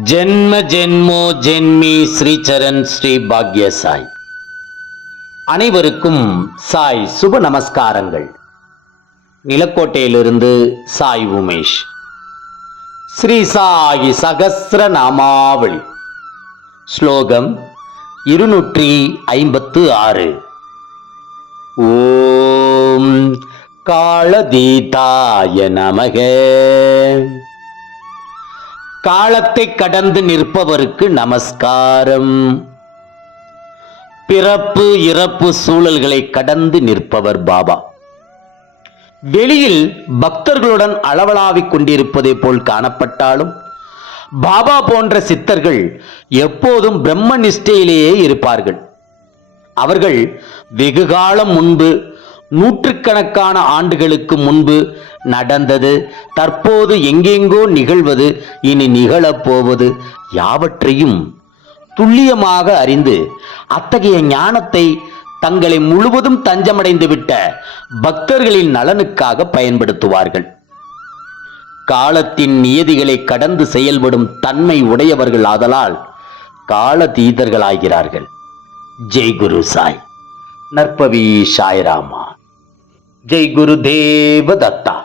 ஜென்ம ஜென்மோ ஜென்மி ஸ்ரீச்சரண் ஸ்ரீ பாக்ய சாய் அனைவருக்கும் சாய் சுப நமஸ்காரங்கள். நிலக்கோட்டையிலிருந்து சாய் உமேஷ். ஸ்ரீ சாயி சகசிர நாமாவளி ஸ்லோகம் இருநூற்றி ஐம்பத்து ஆறு. ஓம் காளதீதாய நமக. காலத்தை கடந்து நிற்பவருக்கு நமஸ்காரம். பிறப்பு இறப்பு சூழல்களை கடந்து நிற்பவர் பாபா. வெளியில் பக்தர்களுடன் அளவலாவிக் கொண்டிருப்பதை போல் காணப்பட்டாலும் பாபா போன்ற சித்தர்கள் எப்போதும் பிரம்ம நிஷ்டையிலேயே இருப்பார்கள். அவர்கள் வெகு காலம் முன்பு நூற்றுக்கணக்கான ஆண்டுகளுக்கு முன்பு நடந்தது. தற்போது எங்கெங்கோ நிகழ்வது இனி நிகழப்போவது யாவற்றையும் துல்லியமாக அறிந்து அத்தகைய ஞானத்தை தங்களை முழுவதும் தஞ்சமடைந்துவிட்ட பக்தர்களின் நலனுக்காக பயன்படுத்துவார்கள். காலத்தின் நியதிகளை கடந்து செயல்படும் தன்மை உடையவர்கள் ஆதலால் காலதீதர்களாகிறார்கள். ஜெய் குரு சாய். நற்பவி சாய்ராமா. ஜெய் குரு தேவ தத்தா.